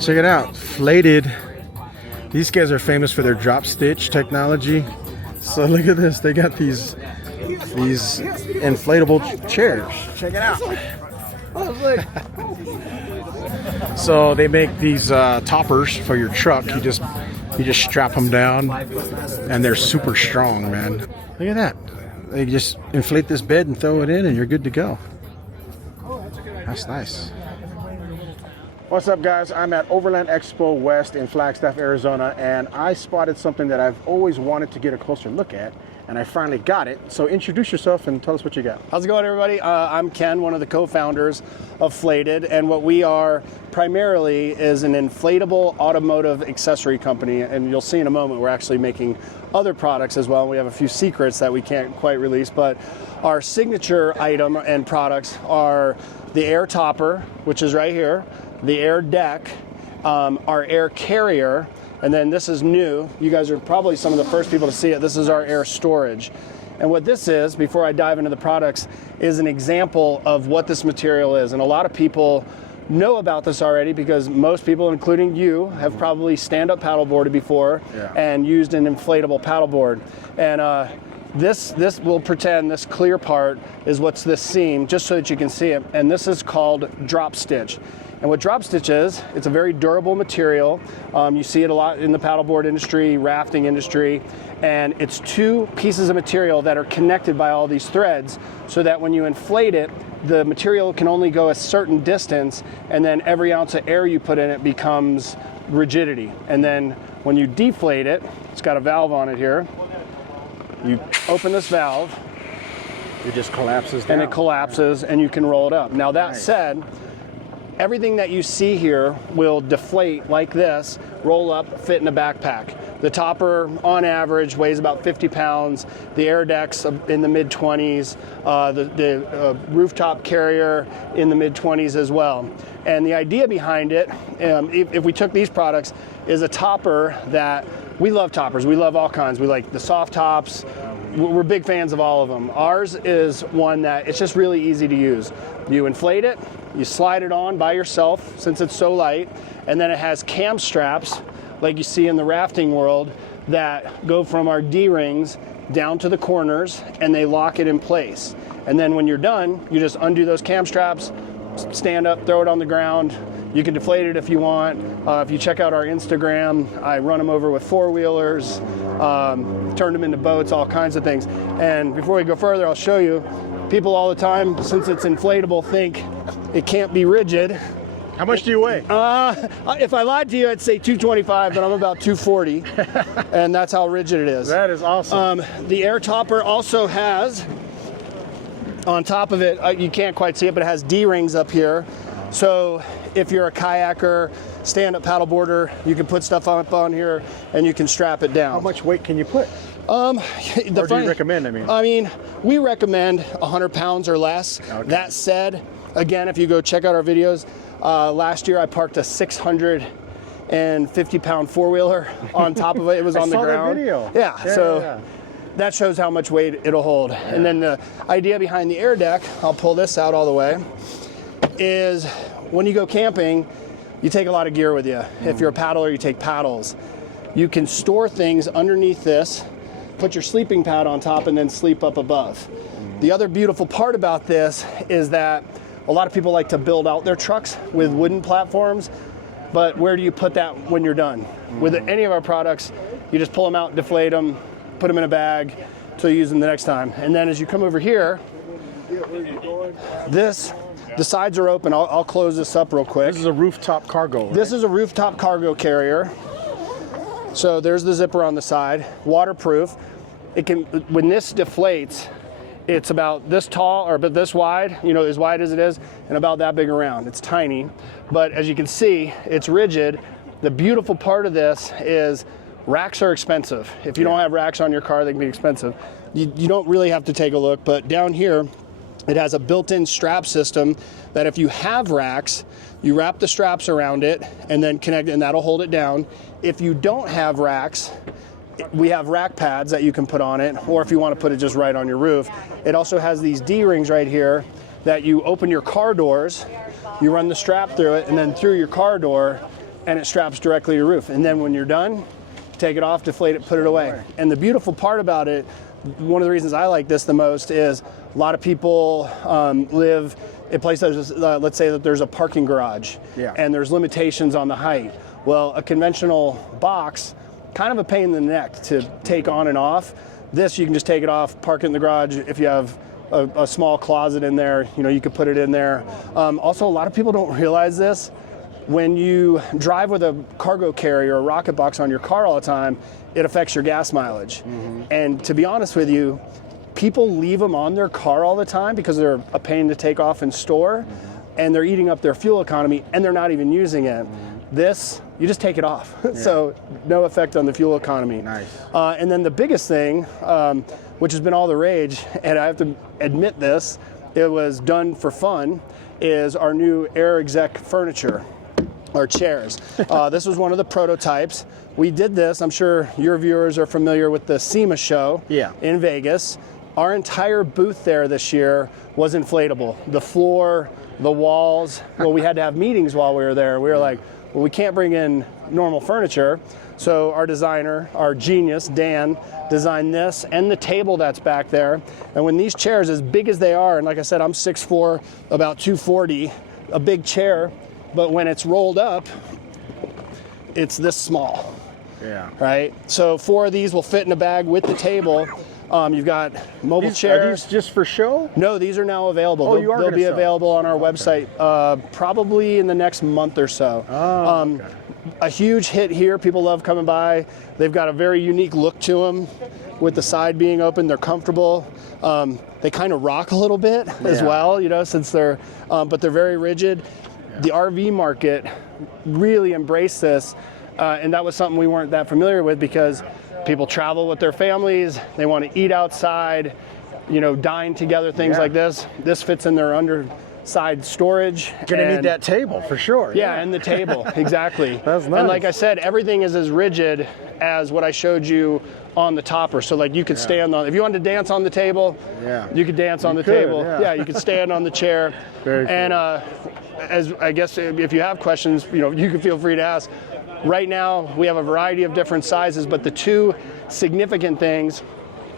Check it out, Flated. These guys are famous for their drop stitch technology. So look at this, they got these inflatable chairs. Check it out. So they make these toppers for your truck. You just strap them down, and they're super strong, man. Look at that. They just inflate this bed and throw it in, and you're good to go. That's nice. What's up, guys? I'm at Overland Expo West in Flagstaff, Arizona, and I spotted something that I've always wanted to get a closer look at, and I finally got it. So introduce yourself and tell us what you got. How's it going, everybody? I'm Ken, one of the co-founders of Flated, and what we are primarily is an inflatable automotive accessory company, and you'll see in a moment we're actually making other products as well. We have a few secrets that we can't quite release, but our signature item and products are the air topper, which is right here, the air deck, our air carrier, and then this is new. You guys are probably some of the first people to see it. This is our air storage. And what this is, before I dive into the products, is an example of what this material is. And a lot of people know about this already because most people, including you, have probably stand-up paddleboarded before and used an inflatable paddleboard. And this will pretend this clear part is what's this seam, just so that you can see it. And this is called drop stitch. And what drop stitch is, it's a very durable material. You see it a lot in the paddleboard industry, rafting industry, and it's two pieces of material that are connected by all these threads so that when you inflate it, the material can only go a certain distance, and then every ounce of air you put in it becomes rigidity. And then when you deflate it, it's got a valve on it here. You open this valve. It just collapses down. And it collapses, and you can roll it up. Now that said, everything that you see here will deflate like this, roll up, fit in a backpack. The topper, on average, weighs about 50 pounds. The air deck's in the mid-20s. The rooftop carrier in the mid-20s as well. And the idea behind it, if we took these products, is a topper that, we love toppers. We love all kinds. We like the soft tops. We're big fans of all of them. Ours is one that it's just really easy to use. You inflate it, you slide it on by yourself since it's so light, and then it has cam straps like you see in the rafting world that go from our D-rings down to the corners, and they lock it in place. And then when you're done, you just undo those cam straps, stand up, throw it on the ground. You can deflate it if you want. If you check out our Instagram, I run them over with four-wheelers, turn them into boats, all kinds of things. And before we go further, I'll show you. People all the time, since it's inflatable, think it can't be rigid. How much do you weigh? If I lied to you, I'd say 225, but I'm about 240, and that's how rigid it is. That is awesome. The air topper also has, on top of it, you can't quite see it, but it has D-rings up here. So if you're a kayaker, stand-up paddleboarder, you can put stuff up on here, and you can strap it down. How much weight can you put? Or do you recommend, I mean, we recommend 100 pounds or less. Okay. That said, again, if you go check out our videos, last year I parked a 650-pound four-wheeler on top of it. It was on the ground. That video. Yeah. That shows how much weight it'll hold. Yeah. And then the idea behind the air deck, I'll pull this out all the way, is when you go camping, you take a lot of gear with you. If you're a paddler, you take paddles. You can store things underneath this, put your sleeping pad on top, and then sleep up above. The other beautiful part about this is that a lot of people like to build out their trucks with wooden platforms, but where do you put that when you're done? With any of our products, you just pull them out, deflate them, put them in a bag until you use them the next time. And then as you come over here, the sides are open. I'll close this up real quick. This is a rooftop cargo, right? This is a rooftop cargo carrier. So there's the zipper on the side, waterproof. It can, when this deflates, it's about this tall or about this wide, as wide as it is, and about that big around. It's tiny, but as you can see, it's rigid. The beautiful part of this is racks are expensive. If you don't have racks on your car, they can be expensive. You don't really have to take a look, but down here, it has a built-in strap system that if you have racks, you wrap the straps around it and then connect it, and that'll hold it down. If you don't have racks, we have rack pads that you can put on it, or if you want to put it just right on your roof. It also has these D-rings right here that you open your car doors, you run the strap through it, and then through your car door, and it straps directly to your roof. And then when you're done, take it off, deflate it, put it away. And the beautiful part about it, one of the reasons I like this the most is a lot of people live in places, let's say that there's a parking garage and there's limitations on the height. Well, a conventional box, kind of a pain in the neck to take on and off. This, you can just take it off, park it in the garage. If you have a small closet in there, you know, you could put it in there. Also, a lot of people don't realize this. When you drive with a cargo carrier or rocket box on your car all the time, it affects your gas mileage. And to be honest with you, people leave them on their car all the time because they're a pain to take off and store, and they're eating up their fuel economy, and they're not even using it. This, you just take it off. So no effect on the fuel economy. And then the biggest thing, which has been all the rage, and I have to admit this, it was done for fun, is our new Air Exec furniture, our chairs. This was one of the prototypes. We did this, I'm sure your viewers are familiar with the SEMA show in Vegas. Our entire booth there this year was inflatable. The floor, the walls, well, we had to have meetings while we were there. We were like, well, we can't bring in normal furniture. So our designer, our genius, Dan, designed this and the table that's back there. And when these chairs, as big as they are, and like I said, I'm 6'4", about 240, a big chair, but when it's rolled up, it's this small. Right? So 4 of these will fit in a bag with the table. You've got mobile chairs. Are these just for show? No, these are now available. Oh, you are They'll be sell. available on our website probably in the next month or so. Okay. A huge hit here. People love coming by. They've got a very unique look to them with the side being open. They're comfortable. They kind of rock a little bit as well, you know, since they're, but they're very rigid. The RV market really embraced this, and that was something we weren't that familiar with because people travel with their families. They want to eat outside, you know, dine together, things like this. This fits in their underside storage. Gonna need that table for sure. Yeah, and the table, exactly. That's nice. And like I said, everything is as rigid as what I showed you on the topper. So like you could stand on, if you wanted to dance on the table, you could dance on the table. Yeah, you could stand on the chair. Very cool. And as I guess if you have questions, you know, you can feel free to ask. Right now, we have a variety of different sizes, but the 2 significant things,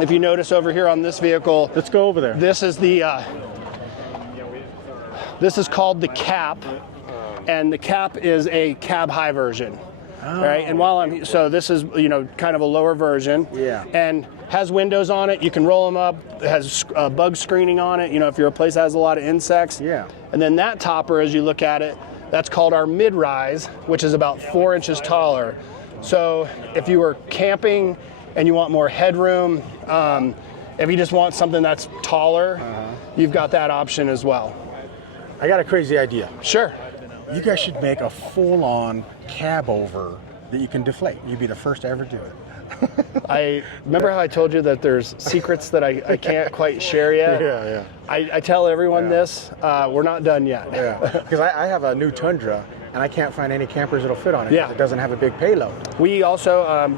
if you notice over here on this vehicle, Let's go over there. this is the, this is called the cap, and the cap is a cab high version. Right, and while I'm, so this is, you know, kind of a lower version. And has windows on it. You can roll them up. It has bug screening on it. You know, if you're a place that has a lot of insects. And then that topper, as you look at it, that's called our mid-rise, which is about 4 inches taller. So if you were camping and you want more headroom, if you just want something that's taller, you've got that option as well. I got a crazy idea. Sure. You guys should make a full-on cab over that you can deflate. You'd be the first to ever do it. I remember how I told you that there's secrets that I can't quite share yet. I tell everyone this. We're not done yet. Because I have a new Tundra, and I can't find any campers that'll fit on it. It doesn't have a big payload. We also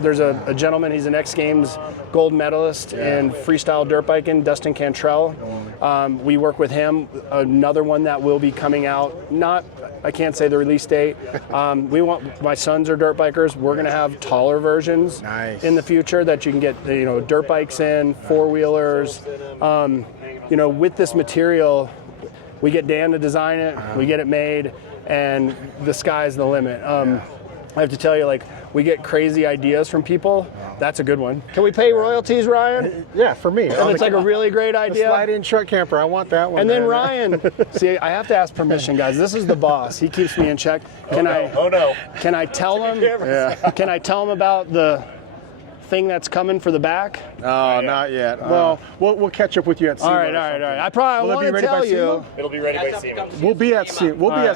there's a gentleman. He's an X Games gold medalist in freestyle dirt biking, Dustin Cantrell. We work with him. Another one that will be coming out. I can't say the release date. My sons are dirt bikers. We're going to have taller versions in the future that you can get, you know, dirt bikes in, 4-wheelers. You know, with this material, we get Dan to design it, we get it made, and the sky's the limit. I have to tell you, like, we get crazy ideas from people. That's a good one. Can we pay royalties, Ryan? Yeah, for me. And it's like a really great idea. Slide-in truck camper, I want that one. And then Ryan, see, I have to ask permission, guys. This is the boss. He keeps me in check. Can I tell him? Can I tell him about the thing that's coming for the back? Oh, not yet. Well, we'll catch up with you at SEMA. All right. I probably want to tell you. It'll be ready by SEMA. We'll be at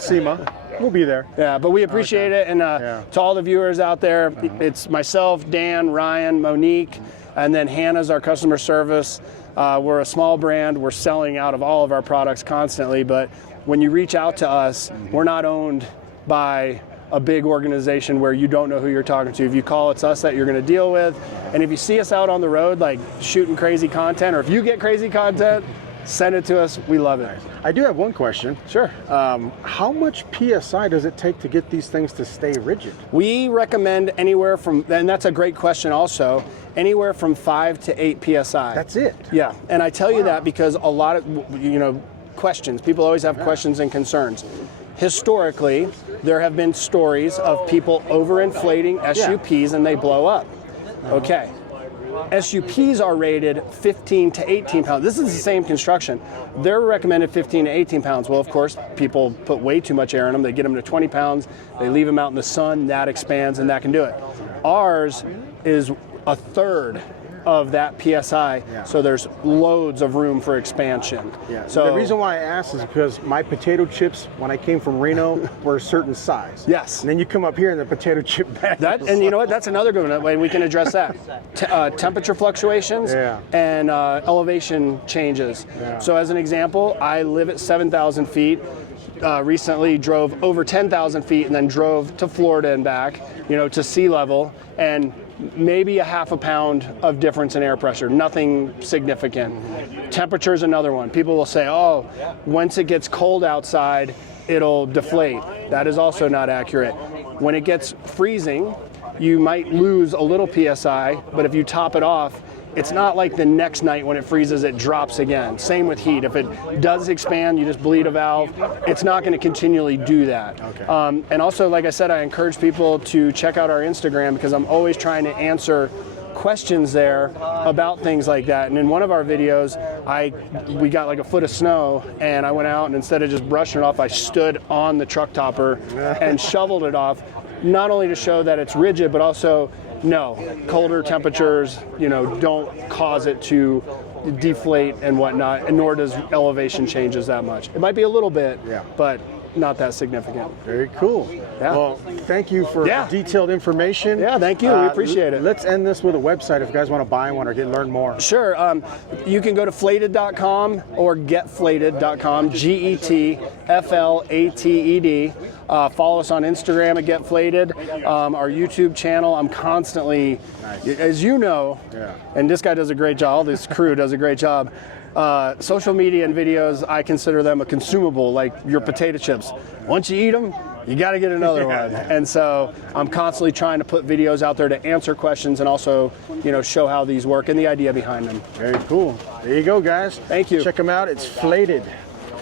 SEMA. We'll be there. Yeah, but we appreciate it. And to all the viewers out there, it's myself, Dan, Ryan, Monique, and then Hannah's our customer service. We're a small brand. We're selling out of all of our products constantly. But when you reach out to us, we're not owned by a big organization where you don't know who you're talking to. If you call, it's us that you're going to deal with. And if you see us out on the road, like shooting crazy content, or if you get crazy content, Send it to us. We love it. I do have one question. Sure. How much PSI does it take to get these things to stay rigid? We recommend anywhere from, and that's a great question also, anywhere from 5 to 8 PSI. That's it? Yeah, and I tell you that because a lot of, questions. People always have questions and concerns. Historically, there have been stories of people overinflating SUPs and they blow up. Okay. SUPs are rated 15 to 18 pounds. This is the same construction. They're recommended 15 to 18 pounds. Well, of course, people put way too much air in them. They get them to 20 pounds. They leave them out in the sun. That expands and that can do it. Ours is a third of that PSI, so there's loads of room for expansion. Yeah. So the reason why I asked is because my potato chips, when I came from Reno, were a certain size. Yes. And then you come up here and the potato chip bag. And you know what? That's another good one. And we can address that. Temperature fluctuations and elevation changes. Yeah. So as an example, I live at 7,000 feet. Recently drove over 10,000 feet and then drove to Florida and back, to sea level, and maybe a half a pound of difference in air pressure, nothing significant. Temperature is another one. People will say, oh, once it gets cold outside, it'll deflate. That is also not accurate. When it gets freezing, you might lose a little PSI, but if you top it off, it's not like the next night when it freezes, it drops again. Same with heat. If it does expand, you just bleed a valve. It's not going to continually do that. Okay. And also, like I said, I encourage people to check out our Instagram because I'm always trying to answer questions there about things like that. And in one of our videos, we got like a foot of snow, and I went out and instead of just brushing it off, I stood on the truck topper and shoveled it off, not only to show that it's rigid, but also no, colder temperatures, don't cause it to deflate and whatnot, and nor does elevation changes that much. It might be a little bit, but not that significant. Very cool. Yeah. Well, thank you for detailed information. Yeah, thank you. We appreciate it. Let's end this with a website if you guys want to buy one or learn more. Sure. You can go to flated.com or getflated.com, GETFLATED. Follow us on Instagram at getflated. Our YouTube channel, I'm constantly, as you know, and this guy does a great job, all this crew does a great job. Social media and videos, I consider them a consumable, like your potato chips. Once you eat them, you got to get another one. And so I'm constantly trying to put videos out there to answer questions and also, show how these work and the idea behind them. Very cool. There you go, guys. Thank you. Check them out. It's Flated.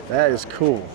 That is cool.